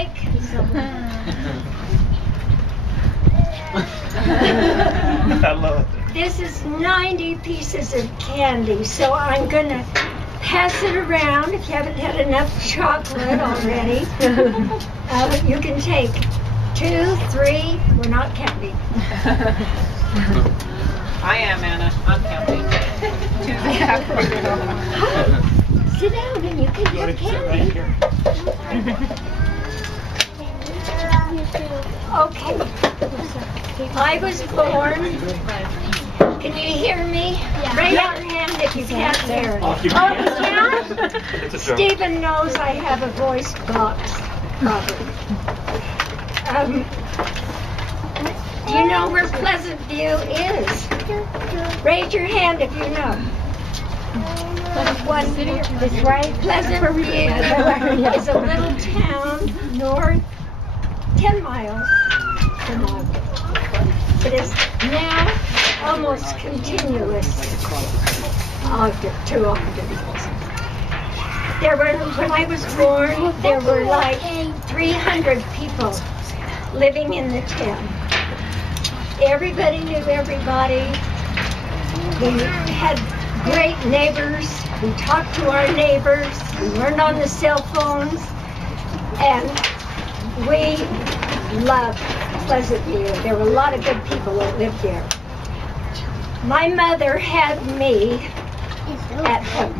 like some. I love it. This is 90 pieces of candy, so I'm gonna pass it around. If you haven't had enough chocolate already, you can take 2, 3. We're not counting. I am, Anna. I'm counting. 2.5. Sit down and you can have candy. Okay. I was born. Can you hear me? Yeah. Raise your hand if you can't hear it. Oh, you can? Stephen knows I have a voice box problem. Do you know where Pleasant View is? Raise your hand if you know. This right? Pleasant View is a little town north, 10 miles from Ogden. It is now almost continuous to Ogden. When I was born, there were like 300 people living in the town. Everybody knew everybody. We had great neighbors. We talked to our neighbors. We weren't on the cell phones. And we loved Pleasant View. There were a lot of good people that lived there. My mother had me at home.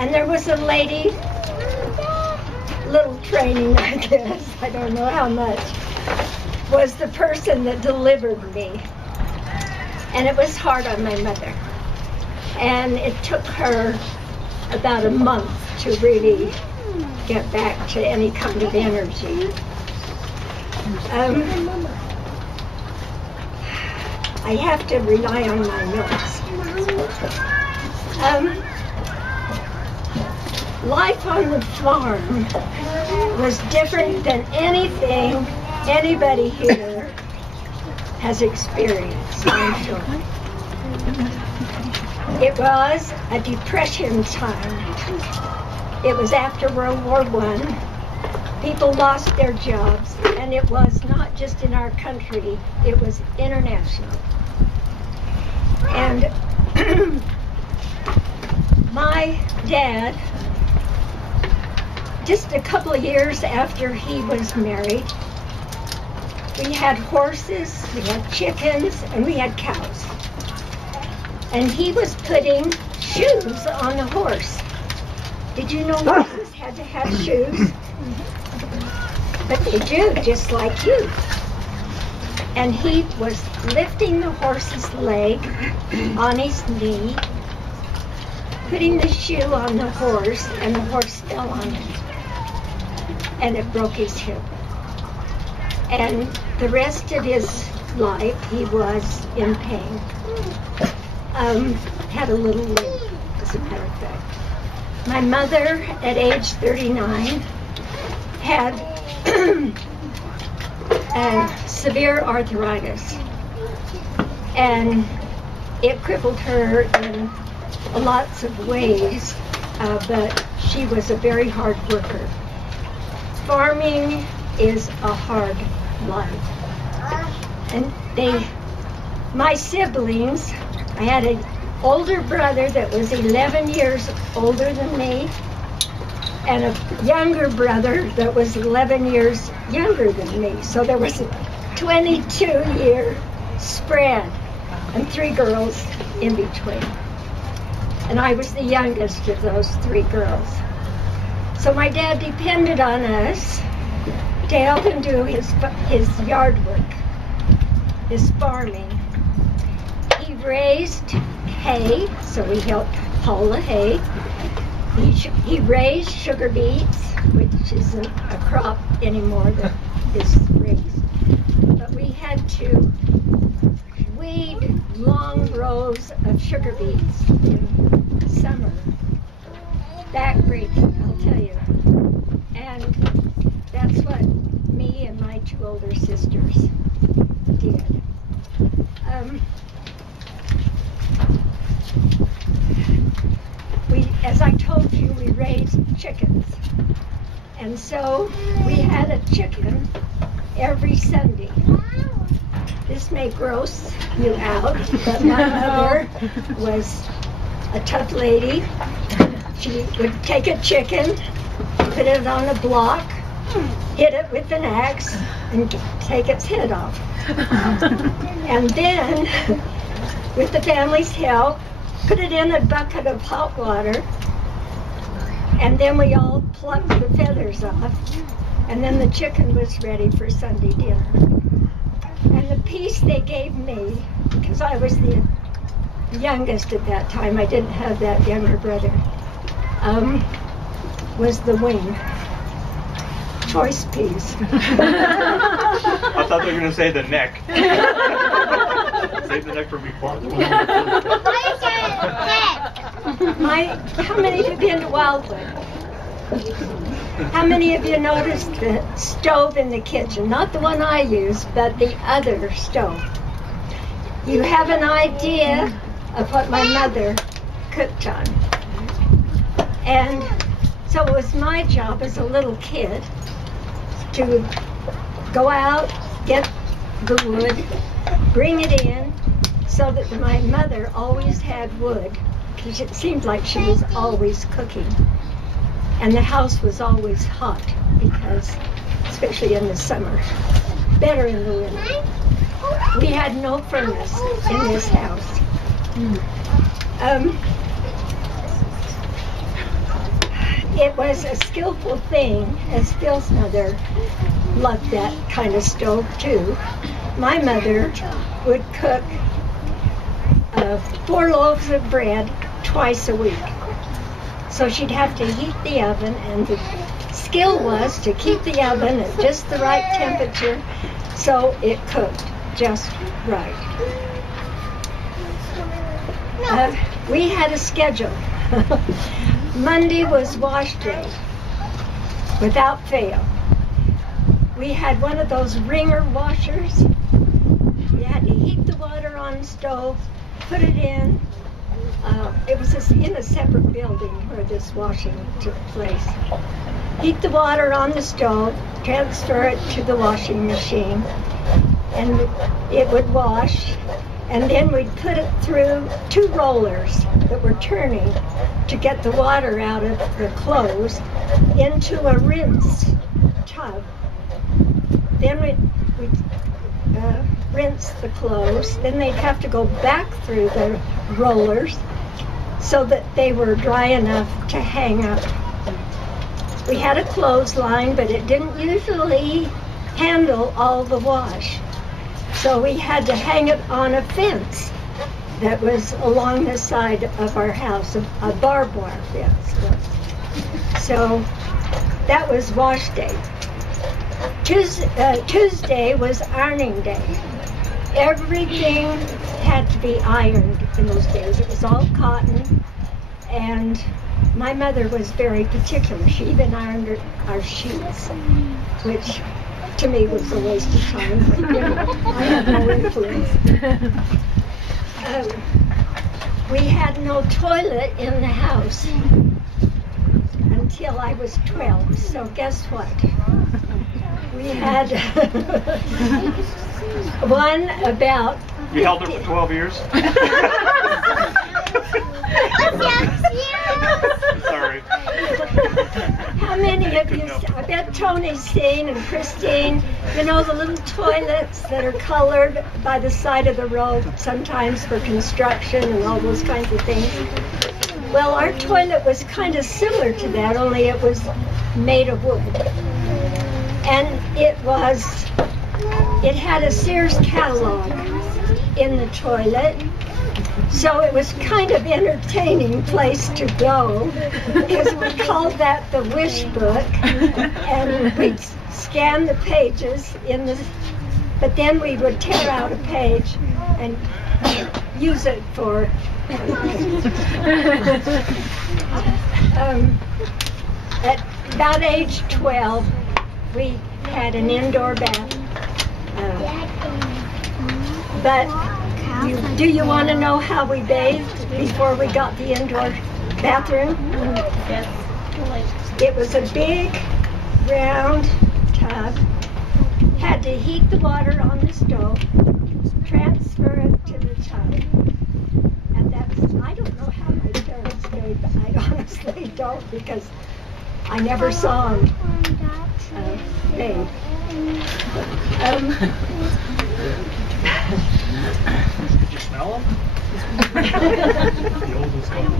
And there was a lady, little training, I guess, I don't know how much, was the person that delivered me. And it was hard on my mother. And it took her about a month to really get back to any kind of energy. I have to rely on my notes. Life on the farm was different than anything anybody here has experienced, I'm sure. It was a depression time. It was after World War I. People lost their jobs, and it was not just in our country, it was international. And my dad, just a couple of years after he was married, we had horses, we had chickens, and we had cows. And he was putting shoes on the horse. Did you know horses had to have shoes? But they do, just like you. And he was lifting the horse's leg on his knee, putting the shoe on the horse, and the horse fell on it. And it broke his hip. And the rest of his life, he was in pain. Had a little limp, as a matter of fact. My mother, at age 39, had severe arthritis. And it crippled her in lots of ways, but she was a very hard worker. Farming is a hard life. And my siblings, I had an older brother that was 11 years older than me, and a younger brother that was 11 years younger than me. So there was a 22-year spread, and 3 girls in between. And I was the youngest of those 3 girls. So my dad depended on us to help him do his yard work, his farming. He raised hay, so we helped haul the hay. He raised sugar beets, which isn't a crop anymore that is raised. But we had to weed long rows of sugar beets in summer. Backbreaking, I'll tell you. And that's what me and my 2 older sisters did. As I told you, we raised chickens. And so we had a chicken every Sunday. This may gross you out, but my mother was a tough lady. She would take a chicken, put it on a block, hit it with an axe, and take its head off. And then, with the family's help, put it in a bucket of hot water, and then we all plucked the feathers off, and then the chicken was ready for Sunday dinner. And the piece they gave me, because I was the youngest at that time, I didn't have that younger brother, was the wing. Choice piece. I thought they were going to say the neck. Save the neck for before. How many have been to Wildwood? How many of you noticed the stove in the kitchen? Not the one I use, but the other stove. You have an idea of what my mother cooked on. And so it was my job as a little kid to go out, get the wood, bring it in, so that my mother always had wood, because it seemed like she was always cooking. And the house was always hot, because, especially in the summer, better in the winter. We had no furnace in this house. It was a skillful thing, as Phil's mother loved that kind of stove too. My mother would cook 4 loaves of bread twice a week. So she'd have to heat the oven, and the skill was to keep the oven at just the right temperature so it cooked just right. We had a schedule. Monday was wash day, without fail. We had one of those ringer washers. You had to heat the water on the stove, put it in. It was in a separate building where this washing took place. Heat the water on the stove, transfer it to the washing machine, and it would wash. And then we'd put it through 2 rollers that were turning to get the water out of the clothes into a rinse tub. Then we'd rinse the clothes. Then they'd have to go back through the rollers so that they were dry enough to hang up. We had a clothesline, but it didn't usually handle all the wash. So we had to hang it on a fence that was along the side of our house, a barbed wire fence. So that was wash day. Tuesday was ironing day. Everything had to be ironed in those days. It was all cotton, and my mother was very particular. She even ironed our sheets, which to me was a waste of time. But, you know, I had no influence. We had no toilet in the house until I was 12. So guess what? We had one about... You held her for 12 years? Sorry. How many of you, I bet Tony's seen, and Christine, you know the little toilets that are colored by the side of the road, sometimes for construction and all those kinds of things? Well, our toilet was kind of similar to that, only it was made of wood. And it had a Sears catalog in the toilet. So it was kind of entertaining place to go, because we called that the wish book, and we'd scan the pages but then we would tear out a page and use it for at about age 12, we had an indoor bath. But do you want to know how we bathed before we got the indoor bathroom? Yes. It was a big round tub, had to heat the water on the stove, transfer it to the tub, and I don't know how my parents made, but I honestly don't, because I never saw them bathe. Did you smell them? The oldest couple.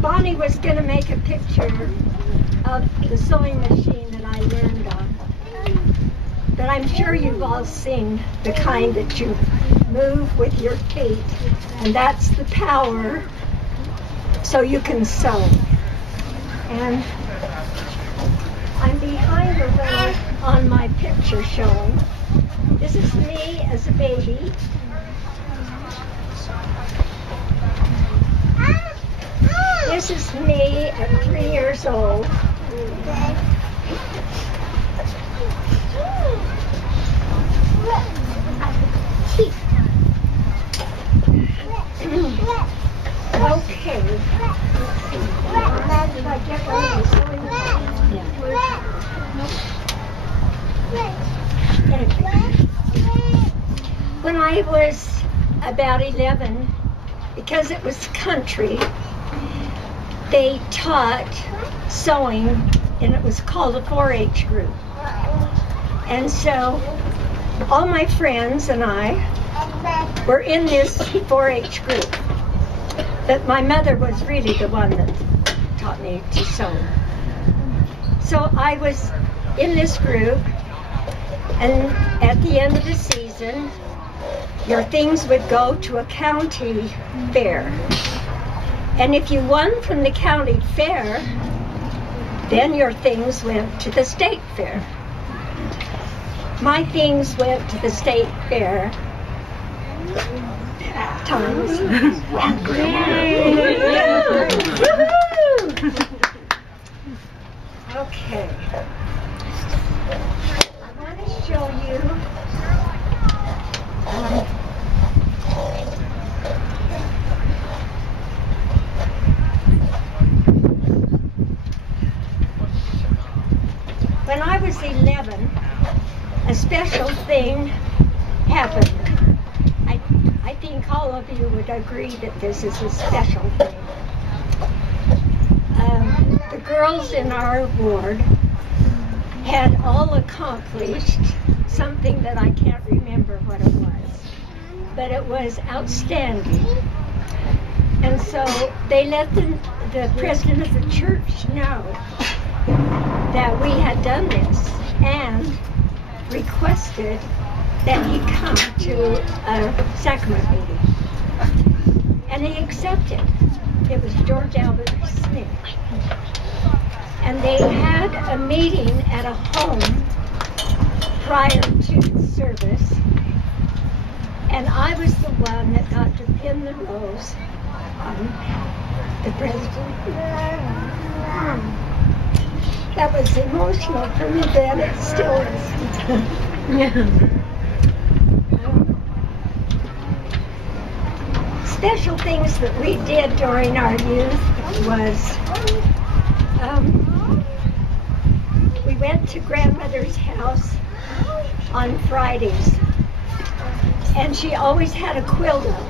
Bonnie was going to make a picture of the sewing machine that I learned on. But I'm sure you've all seen the kind that you move with your feet, and that's the power so you can sew. And I'm behind her row on my picture showing. This is me as a baby. This is me at 3 years old. Okay. Did I get one of the sewing machines? When I was about 11, because it was country, they taught sewing, and it was called a 4-H group. And so all my friends and I were in this 4-H group. But my mother was really the one that taught me to sew. So I was in this group, and at the end of the season, your things would go to a county fair. And if you won from the county fair, then your things went to the state fair. My things went to the state fair times. Okay. I want to show you when I was 11, a special thing happened. I think all of you would agree that this is a special thing. The girls in our ward had all accomplished something that I can't remember what it was, but it was outstanding. And so they let the president of the church know that we had done this and requested that he come to a sacrament meeting. And he accepted. It was George Albert Smith. And they had a meeting at a home prior to the service. And I was the one that got to pin the rose on the president. That was emotional for me then, it still is. Special things that we did during our youth was we went to grandmother's house on Fridays, and she always had a quilt up.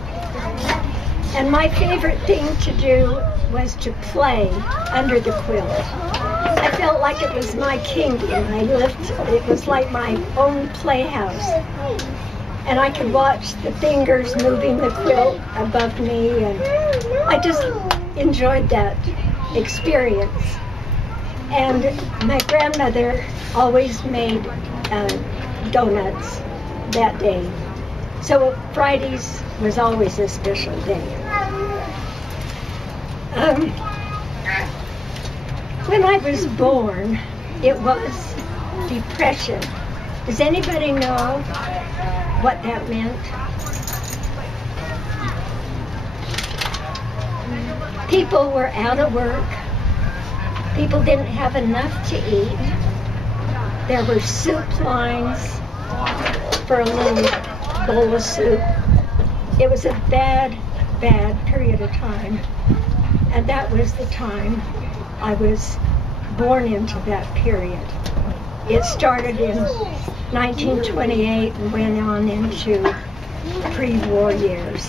And my favorite thing to do was to play under the quilt. I felt like it was my kingdom. It was like my own playhouse. And I could watch the fingers moving the quilt above me, and I just enjoyed that experience. And my grandmother always made donuts that day. So Fridays was always a special day. When I was born, it was depression. Does anybody know what that meant? People were out of work. People didn't have enough to eat. There were soup lines for a little bowl of soup. It was a bad, bad period of time. And that was the time I was born into that period. It started in 1928 and went on into pre-war years.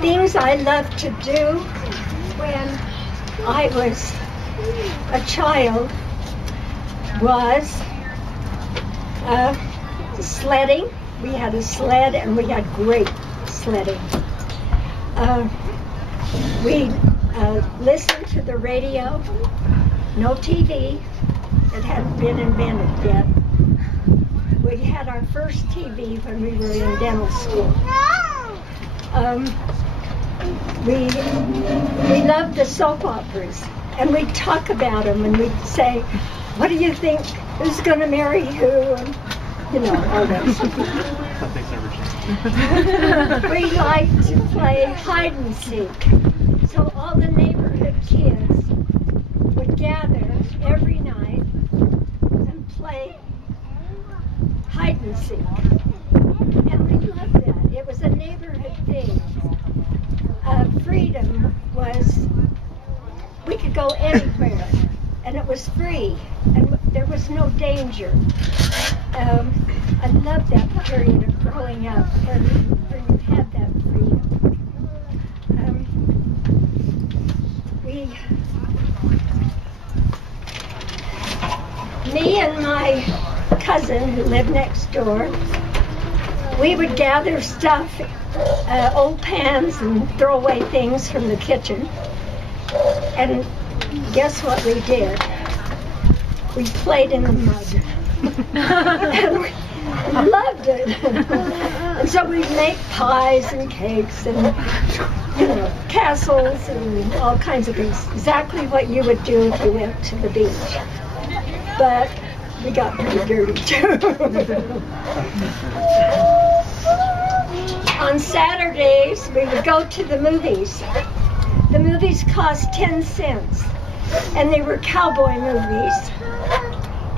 Things I loved to do when I was a child was sledding. We had a sled and we had great sledding. We listened to the radio, no TV, it hadn't been invented yet. We had our first TV when we were in dental school. We loved the soap operas, and we'd talk about them, and we'd say, what do you think, who's going to marry who, and, you know, all those. Nothing's ever changed. We liked to play hide and seek, so all the neighborhood kids would gather every night and play hide and seek, and we loved that. It was a neighborhood thing. Freedom was, we could go anywhere, and it was free, and there was no danger. I loved that period of growing up where you had that freedom. Me and my cousin who lived next door, we would gather stuff, old pans and throw away things from the kitchen. And guess what we did? We played in the mud. And we loved it. And so we'd make pies and cakes and, you know, castles and all kinds of things. Exactly what you would do if you went to the beach. But we got pretty dirty too. On Saturdays, we would go to the movies. The movies cost 10 cents, and they were cowboy movies.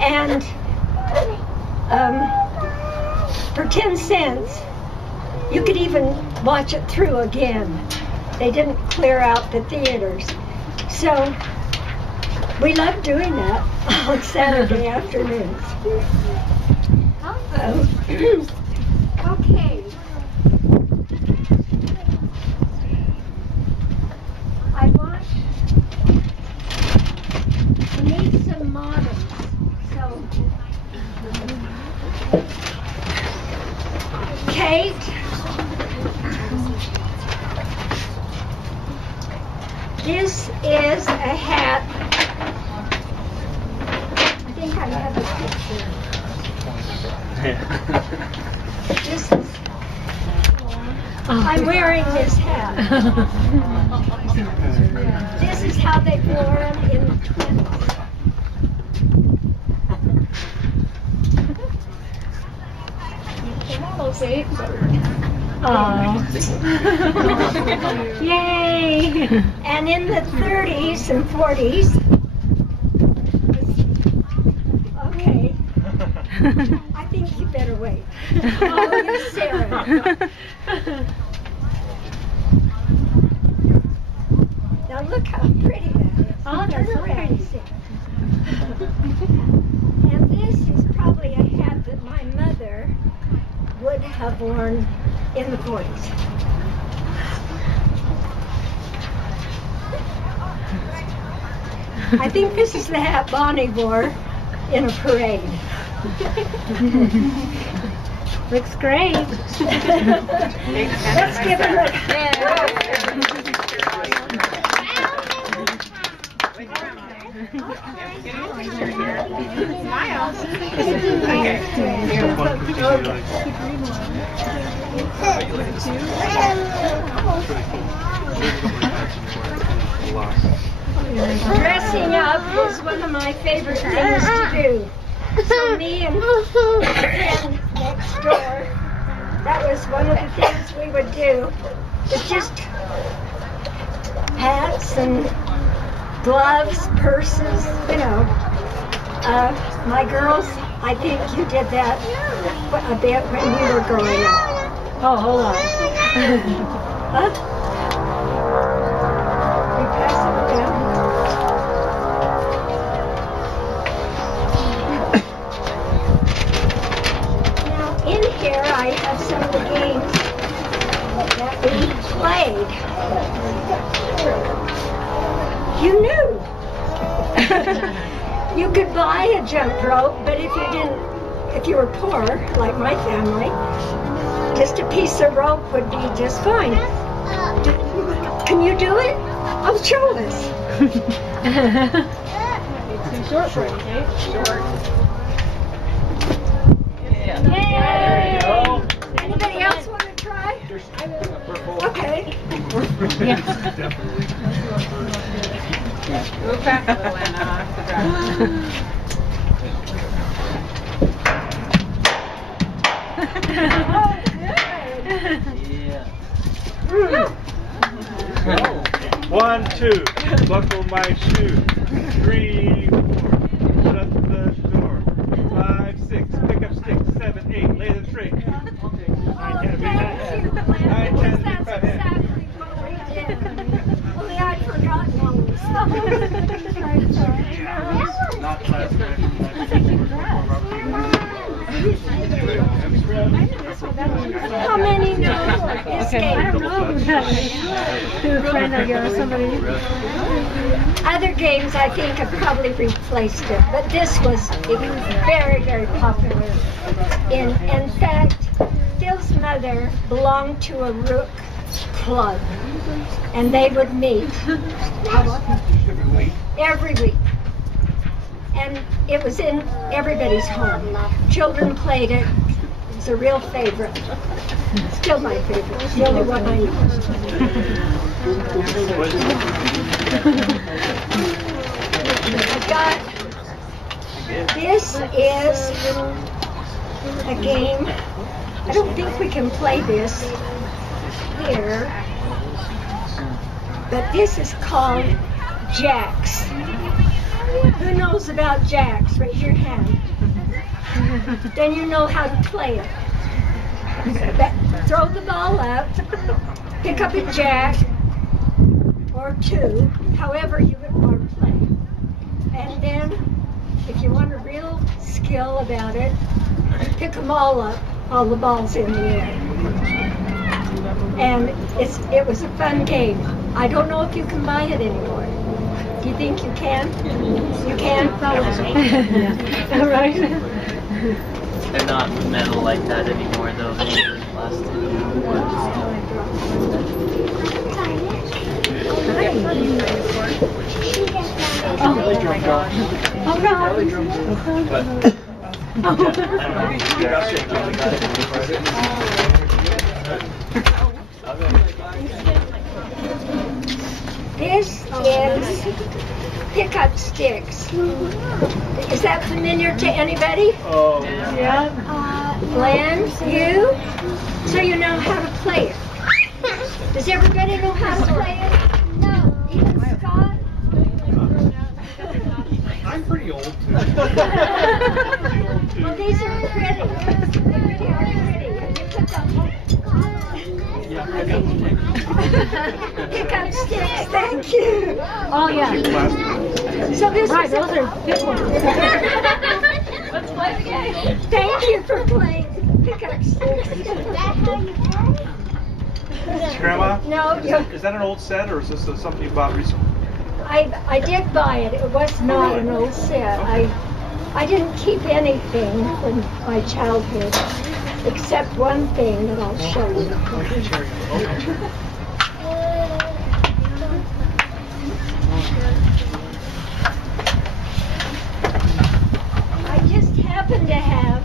And for 10 cents, you could even watch it through again. They didn't clear out the theaters. So we loved doing that on Saturday afternoons. Okay. I need some models. So, Kate. This is a hat. I think I have a picture. This is. I'm wearing this hat. This is how they wore them in the 20s. Yay! And in the 30s and 40s, okay, I think you better wait. Oh, yes, Sarah. Now look how pretty that is. Oh, that's so pretty. And this is probably a hat that my mother would have worn in the 40s. I think this is the hat Bonnie wore in a parade. Looks great. Let's give him a... Smile. Dressing up is one of my favorite things to do. So me and a friend next door, that was one of the things we would do. It's just hats and gloves, purses, you know. My girls, I think you did that a bit when we were growing up. Oh, hold on. Huh? You pass it down. Now, in here, I have some of the games that we played. You knew. You could buy a jump rope, but if you were poor, like my family, just a piece of rope would be just fine. Can you do it? Oh, show us. Too short for you, Kate. Short. Yeah. Yay! Anybody else want to try? Okay. Move back a little, Anna. Off the Yeah. 1, 2. Buckle my shoe. 3, 4. Shut the door. 5, 6. Pick up sticks. 7, 8. Lay the tray. 9, 10, be Thank you, Glenn. That's exactly what we did. Only I'd forgotten all this stuff. Not class. How many know this Okay, I game? don't know who that is. Who a friend of yours, somebody. Other games I think have probably replaced it, but this was very, very popular. In fact, Phil's mother belonged to a rook club, and they would meet every week. And it was in everybody's home. Children played it. It's a real favorite. Still my favorite. It's the only one I know. I got, this is a game. I don't think we can play this here. But this is called Jacks. Who knows about Jacks? Raise your hand. Then you know how to play it. Throw the ball up, pick up a jack or two, however you want to play. And then, if you want a real skill about it, pick them all up, all the balls in the air. And it was a fun game. I don't know if you can buy it anymore. Do you think you can? You can? All right. They're not metal like that anymore, though. They're plastic. Oh my gosh. Oh no. This is pick up sticks. Is that familiar to anybody? Oh. Yeah. Glenn, you? So you know how to play it. Does everybody know how to play it? No. Even Scott? I'm pretty old too. Well, these are pretty. They really are pretty. And you put the pick up sticks. Thank you. Oh yeah. So this Right, is those are big ones. Let's play the game. Thank you for playing pick up sticks. Grandma? No, Is that an old set or is this something you bought recently? I did buy it. It was not an old set. I didn't keep anything from my childhood except one thing that I'll show you. I just happen to have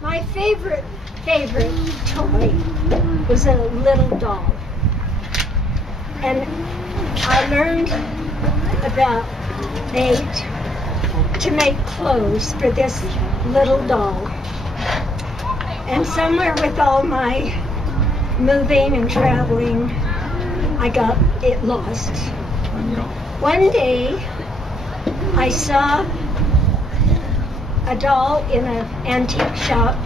my favorite toy was a little doll. And I learned about 8 to make clothes for this little doll. And somewhere with all my moving and traveling, I got it lost. One day, I saw a doll in an antique shop,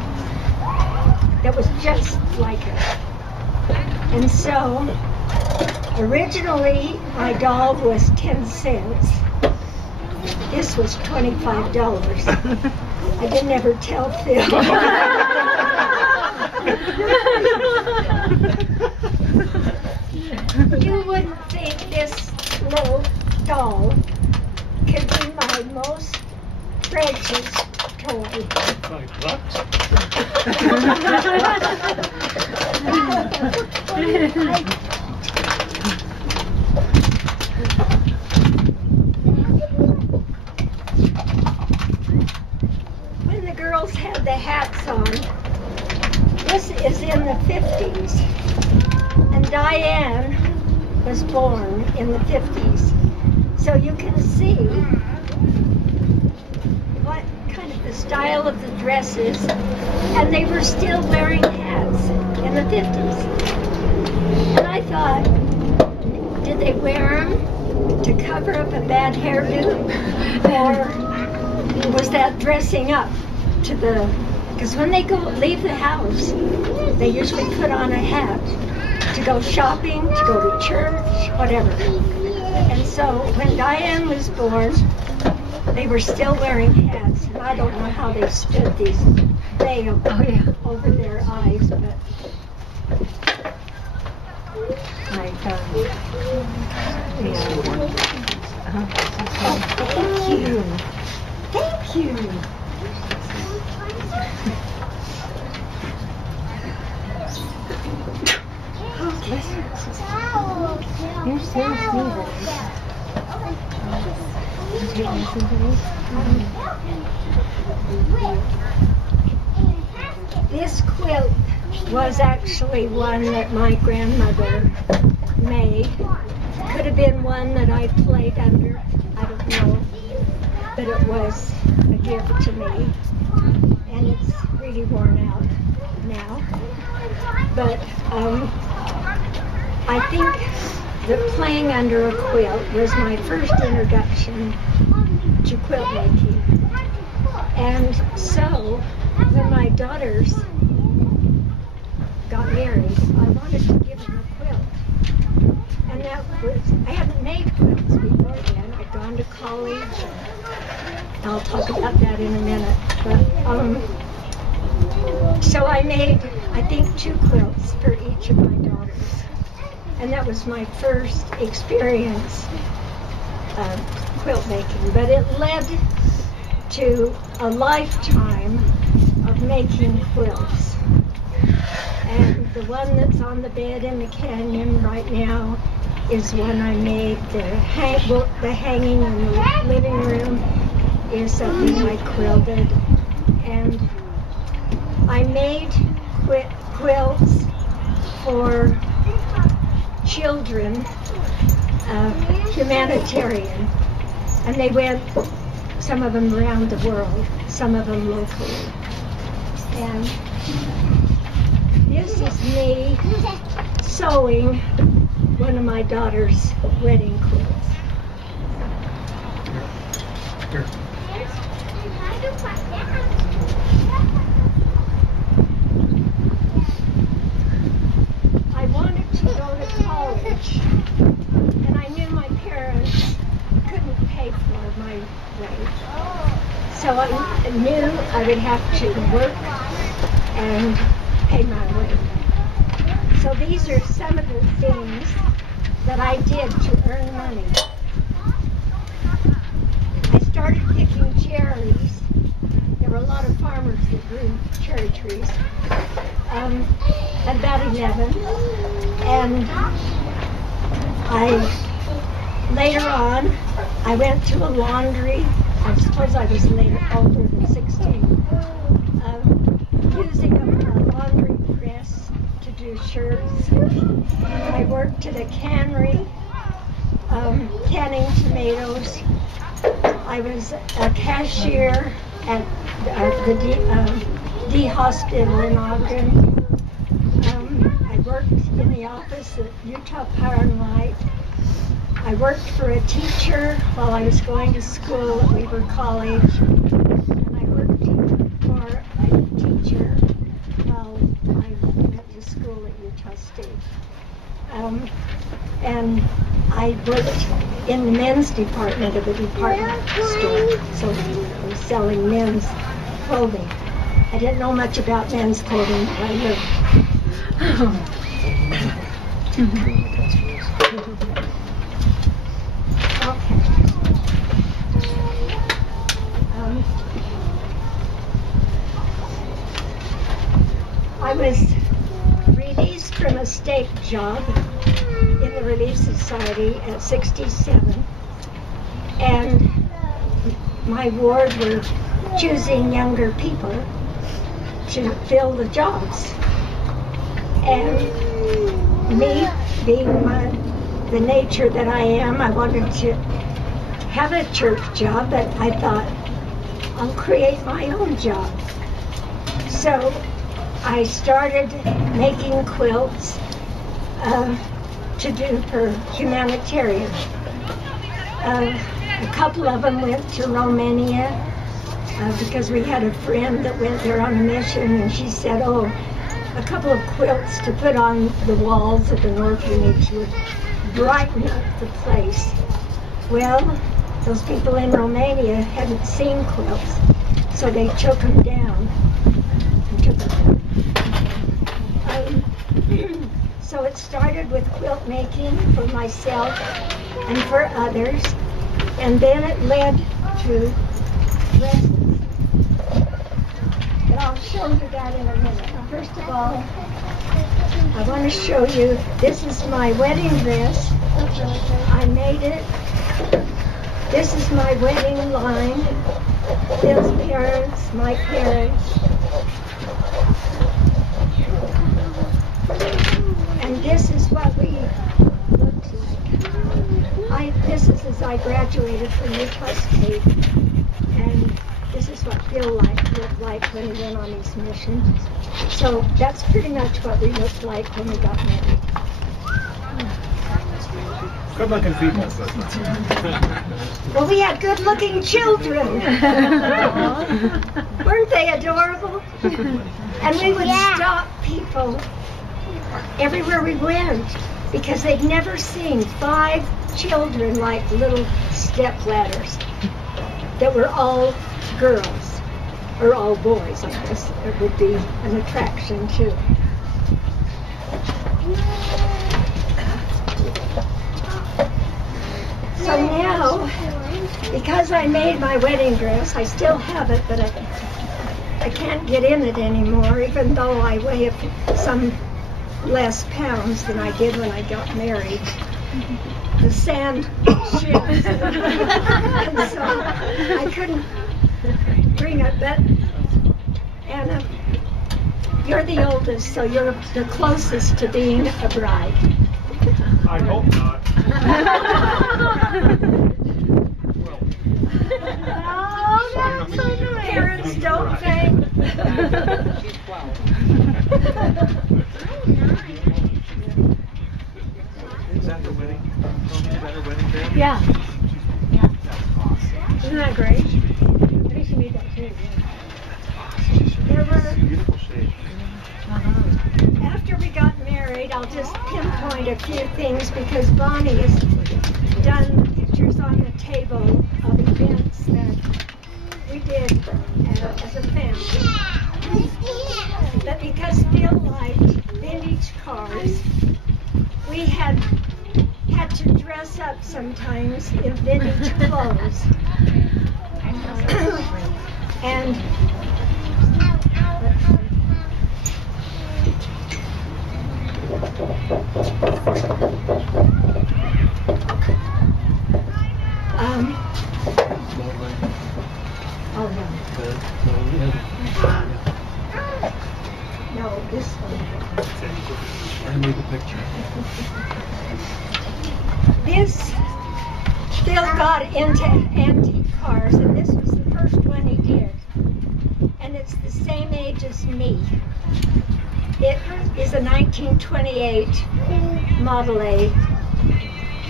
that was just like her. And so, originally, my doll was 10 cents. This was $25. I didn't ever tell Phil. You wouldn't think this little doll could be my most precious toy. When the girls had the hats on, this is in the 50s, and Diane was born in the 50s. So you can see what kind of the style of the dresses, and they were still wearing hats in the 50s. And I thought, did they wear them to cover up a bad hairdo, or was that dressing up to the, because when they leave the house, they usually put on a hat to go shopping, to go to church, whatever. And so when Diane was born, they were still wearing hats, and I don't know how they stood these veils over their eyes, but thank you. Thank you. Okay. You're so sweet. This quilt was actually one that my grandmother made. Could have been one that I played under, I don't know. But it was a gift to me. And it's really worn out now. But I think that playing under a quilt was my first introduction to quilt making. And so, when my daughters got married, I wanted to give them a quilt. And that was, I hadn't made quilts before then. I'd gone to college. And I'll talk about that in a minute. But, so I made, I think, 2 quilts for each of my daughters. And that was my first experience of quilt making. But it led to a lifetime of making quilts. And the one that's on the bed in the canyon right now is one I made. The hanging in the living room is something I quilted. And I made quilts for children, humanitarian, and they went, some of them around the world, some of them locally. And this is me sewing one of my daughter's wedding quilts. Here. I wanted to go to college, and I knew my parents couldn't pay for my way. So I knew I would have to work and pay my way. So these are some of the things that I did to earn money. I started picking cherries. There were a lot of farmers that grew cherry trees. At about 11. And later on, I went to a laundry. I suppose I was later older than 16. Using a laundry press to do shirts. I worked at a cannery, canning tomatoes. I was a cashier at the D Hospital in Ogden. I worked in the office at Utah Power and Light. I worked for a teacher while I was going to school at Weaver College. And I worked for a teacher while Utah State. And I worked in the men's department of a department store, so I was selling men's clothing. I didn't know much about men's clothing, but I learned. Okay. I was released from a stake job in the Relief Society at 67, and my ward were choosing younger people to fill the jobs. And me, being the nature that I am, I wanted to have a church job, but I thought, I'll create my own job. So I started making quilts to do for humanitarian. A couple of them went to Romania because we had a friend that went there on a mission, and she said, oh, a couple of quilts to put on the walls of an orphanage would brighten up the place. Well, those people in Romania hadn't seen quilts, so they took them down and took them down. So it started with quilt making for myself and for others, and then it led to dresses. But I'll show you that in a minute. First of all, I want to show you, this is my wedding dress. I made it. This is my wedding line. Bill's parents, my parents. And this is what we looked like. This is as I graduated from Utah State. And this is what Bill looked like when he went on his mission. So that's pretty much what we looked like when we got married. Good looking female. Well, we had good looking children. Weren't they adorable? And we would stop people everywhere we went because they'd never seen 5 children like little step ladders that were all girls, or all boys, I guess. It would be an attraction too. So now, because I made my wedding dress, I still have it, but I can't get in it anymore, even though I weigh some less pounds than I did when I got married. The sand shifts. And so I couldn't bring it, but Anna, you're the oldest, so you're the closest to being a bride. I hope not. Oh, that's so nice. Parents don't think. She's 12. Is that the wedding? Is that her wedding band? Yeah. That's awesome. Isn't that great? I think she made that too. There were, Beautiful shape. after we got married, I'll just pinpoint a few things because Bonnie has done pictures on the table of events that we did as a family. But because Bill liked vintage cars, we had to dress up sometimes in vintage clothes. And oh no. No, this one. I made the picture. This, Bill got into antique cars, and this was the first one he did. And it's the same age as me. It is a 1928 Model A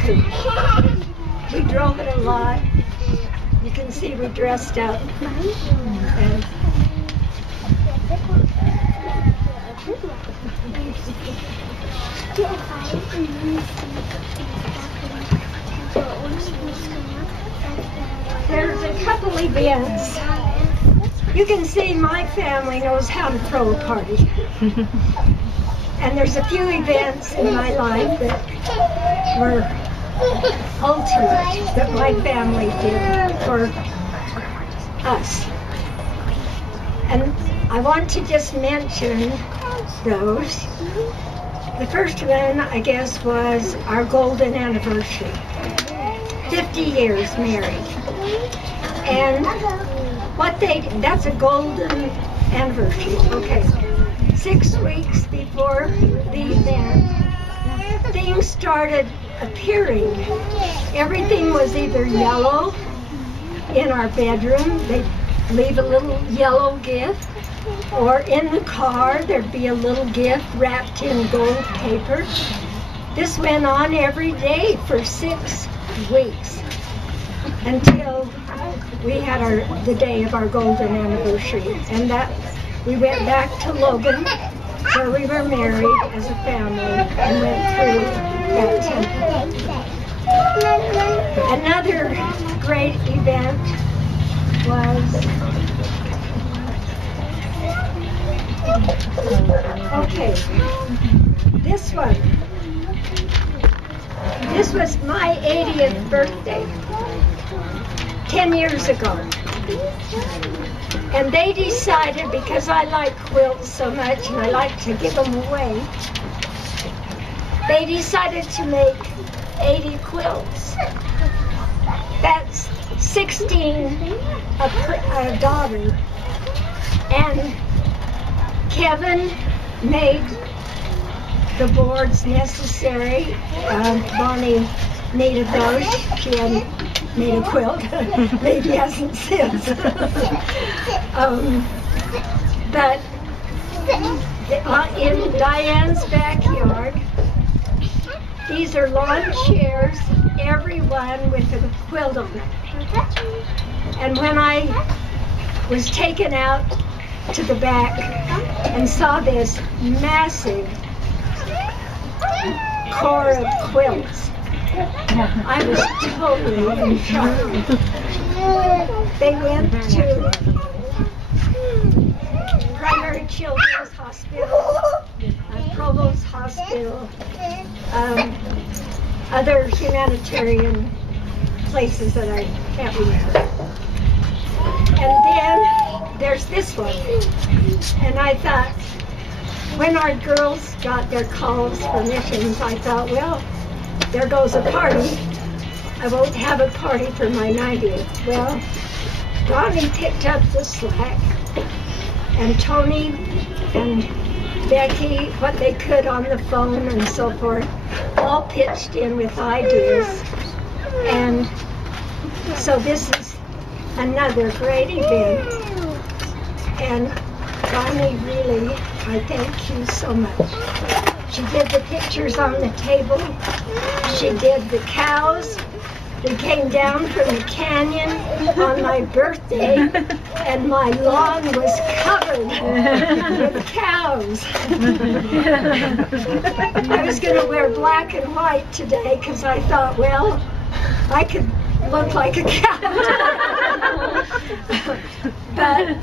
coupe. We drove it a lot. You can see we dressed up. And There's a couple events. You can see my family knows how to throw a party. And there's a few events in my life that were ultimate that my family did for us. And I want to just mention those. The first one, I guess, was our golden anniversary. 50 years married. And that's a golden anniversary. Okay. 6 weeks before the event, things started appearing. Everything was either yellow in our bedroom, they'd leave a little yellow gift, or in the car there'd be a little gift wrapped in gold paper. This went on every day for 6 weeks until we had the day of our golden anniversary, and that we went back to Logan, where we were married as a family, and went through that temple. Another great event was, okay, this one. This was my 80th birthday, 10 years ago. And they decided, because I like quilts so much and I like to give them away, they decided to make 80 quilts. That's 16 a daughter. And Kevin made the boards necessary. Bonnie needed those. She hadn't made a quilt. Maybe hasn't since. But in Diane's backyard, these are lawn chairs, every one with a quilt on it. And when I was taken out to the back and saw this massive core of quilts, I was totally in shock. They went to Primary Children's Hospital, Provost Hospital, other humanitarian places that I can't remember. And then there's this one. And I thought, when our girls got their calls for missions, I thought, well, there goes a party. I won't have a party for my 90th. Well, Donnie picked up the slack, and Tony and Becky, what they could on the phone and so forth, all pitched in with ideas. And so this is another great event. And Bonnie, really, I thank you so much. She did the pictures on the table. She did the cows. We came down from the canyon on my birthday, and my lawn was covered with cows. I was going to wear black and white today because I thought, well, I could look like a cow. But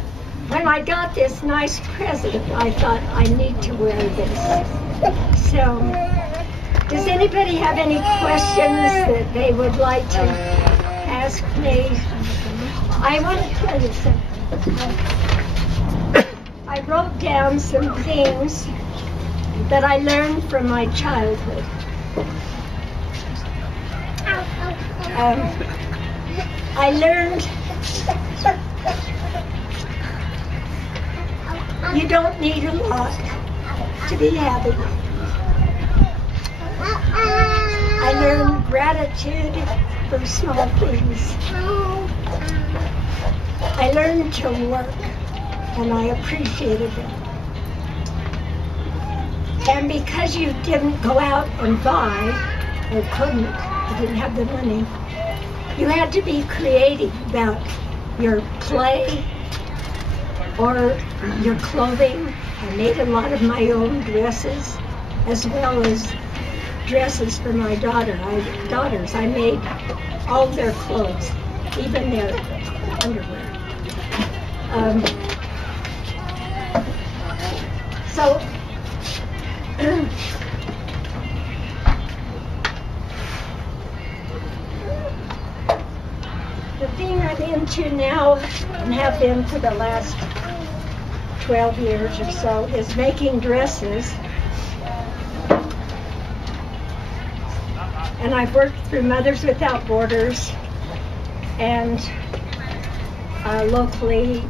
when I got this nice present, I thought, I need to wear this. So, does anybody have any questions that they would like to ask me? I want to tell you something. I wrote down some things that I learned from my childhood. I learned you don't need a lot to be happy. I learned gratitude for small things. I learned to work, and I appreciated it. And because you didn't go out and buy, or couldn't, you didn't have the money, you had to be creative about your play or your clothing. I made a lot of my own dresses, as well as dresses for my daughters. I made all their clothes, even their underwear. So the thing I'm into now, and have been for the last 12 years or so, is making dresses. And I've worked through Mothers Without Borders and locally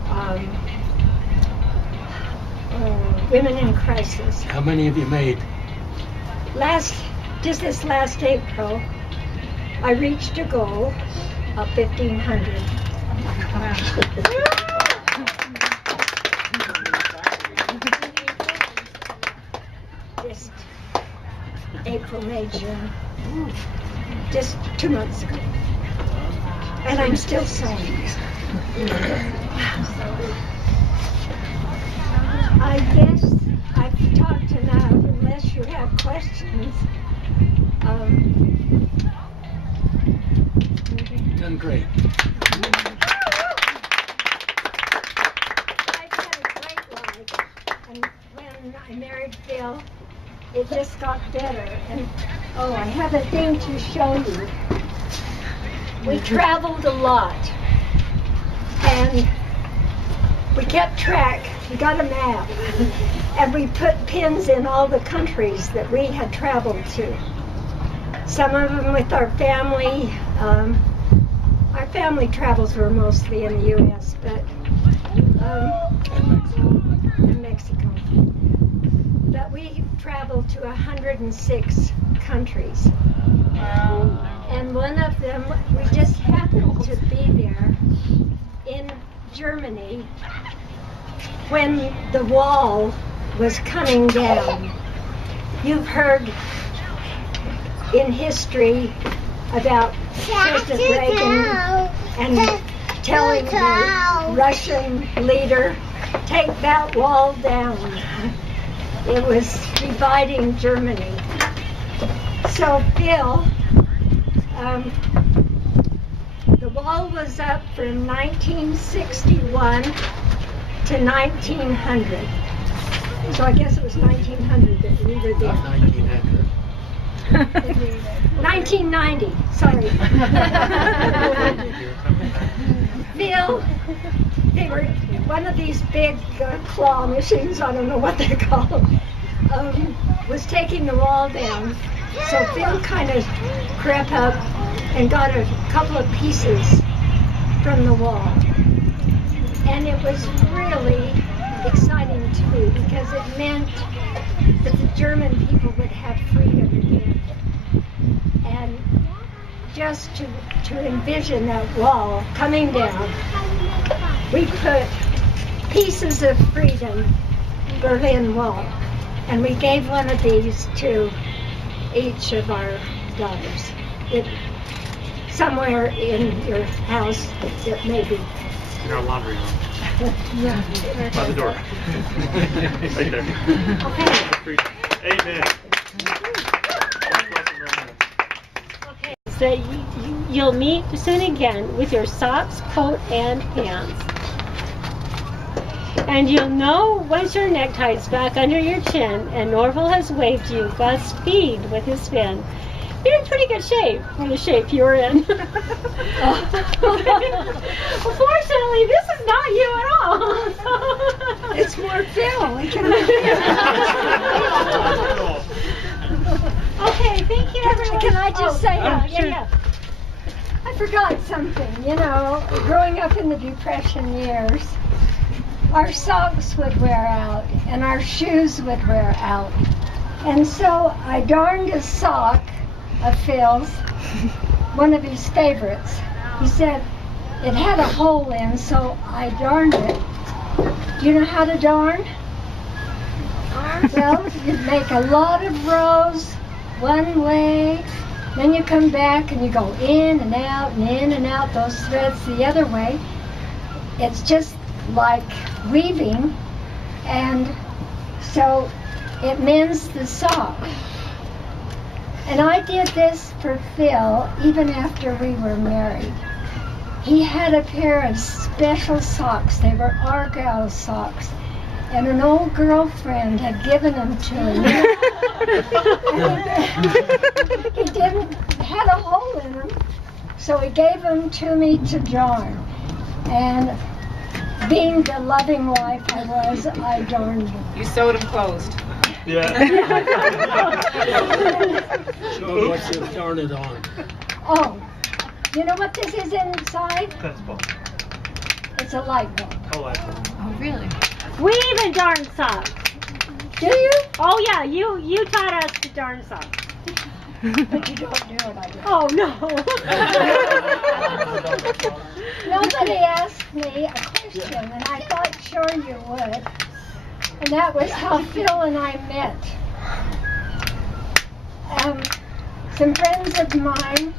Women in Crisis. How many have you made? Just this last April, I reached a goal of 1,500. Just April, May, June. Just 2 months ago. And I'm still sewing. I guess I've talked enough, unless you have questions. Done great. I've had a great life, and when I married Phil, it just got better. And oh, I have a thing to show you. We traveled a lot, and we kept track. We got a map, and we put pins in all the countries that we had traveled to. Some of them with our family. Our family travels were mostly in the U.S., but in Mexico. But we traveled to 106 countries. And one of them, we just happened to be there in Germany when the wall was coming down. You've heard in history about President Reagan and telling the Russian leader, take that wall down. It was dividing Germany. So Phil, the wall was up from 1961 to 1900. So I guess it was 1900 that we were there. 1900. 1990, sorry. Phil, they were one of these big claw machines, I don't know what they're called, was taking the wall down. So Phil kind of crept up and got a couple of pieces from the wall. And it was really exciting to me because it meant that the German people would have freedom again. And just to envision that wall coming down, we put pieces of freedom, Berlin Wall, and we gave one of these to each of our daughters. Somewhere in your house, it may be. In our laundry room. Yeah. By the door. Right there. Okay. Amen. Okay. So you'll meet soon again with your socks, coat, and pants. And you'll know once your necktie's back under your chin and Norval has waved you Godspeed with his fin. You're in pretty good shape for the shape you were in. Unfortunately, this is not you at all. It's more Phil. Okay, thank you. Can I just say, yeah. I forgot something. You know, growing up in the Depression years, our socks would wear out and our shoes would wear out. And so I darned a sock of Phil's, one of his favorites. He said it had a hole in, so I darned it. Do you know how to darn? Well, you'd make a lot of rows one way, then you come back and you go in and out and in and out those threads the other way. It's just like weaving, and so it mends the sock. And I did this for Phil even after we were married. He had a pair of special socks. They were Argyle socks. And an old girlfriend had given them to him. He didn't had a hole in them, so he gave them to me to darn. And being the loving wife I was, I darned them. You sewed them closed. Yeah. Show 'em what you've darned it on. Oh, you know what this is inside? Tennis ball. It's a light bulb. Oh, I see. Oh, really? We even darn socks. Do you? Oh yeah, you taught us to darn socks. But you don't do it, I do. Oh no. Nobody asked me a question, and I thought sure you would. And that was how Phil and I met. Some friends of mine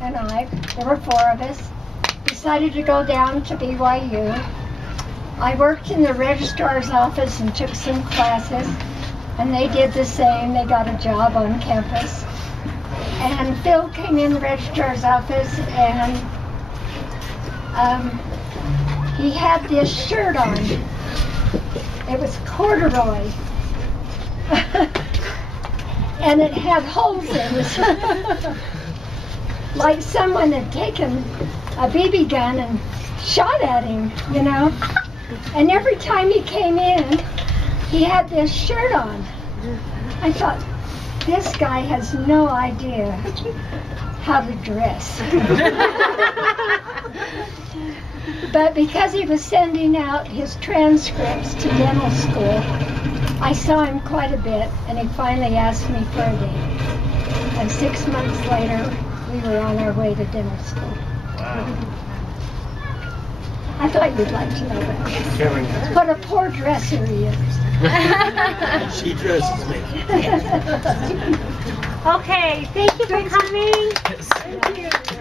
and I, there were 4 of us, decided to go down to BYU. I worked in the registrar's office and took some classes, and they did the same. They got a job on campus. And Phil came in the registrar's office, and he had this shirt on. It was corduroy. And it had holes in it. Like someone had taken a BB gun and shot at him, you know. And every time he came in, he had this shirt on. I thought, this guy has no idea how to dress. But because he was sending out his transcripts to dental school, I saw him quite a bit, and he finally asked me for a date. And 6 months later, we were on our way to dental school. Wow. I thought you'd like to know that. What a poor dresser he is. She dresses me. Okay, thank you for coming. Thank you.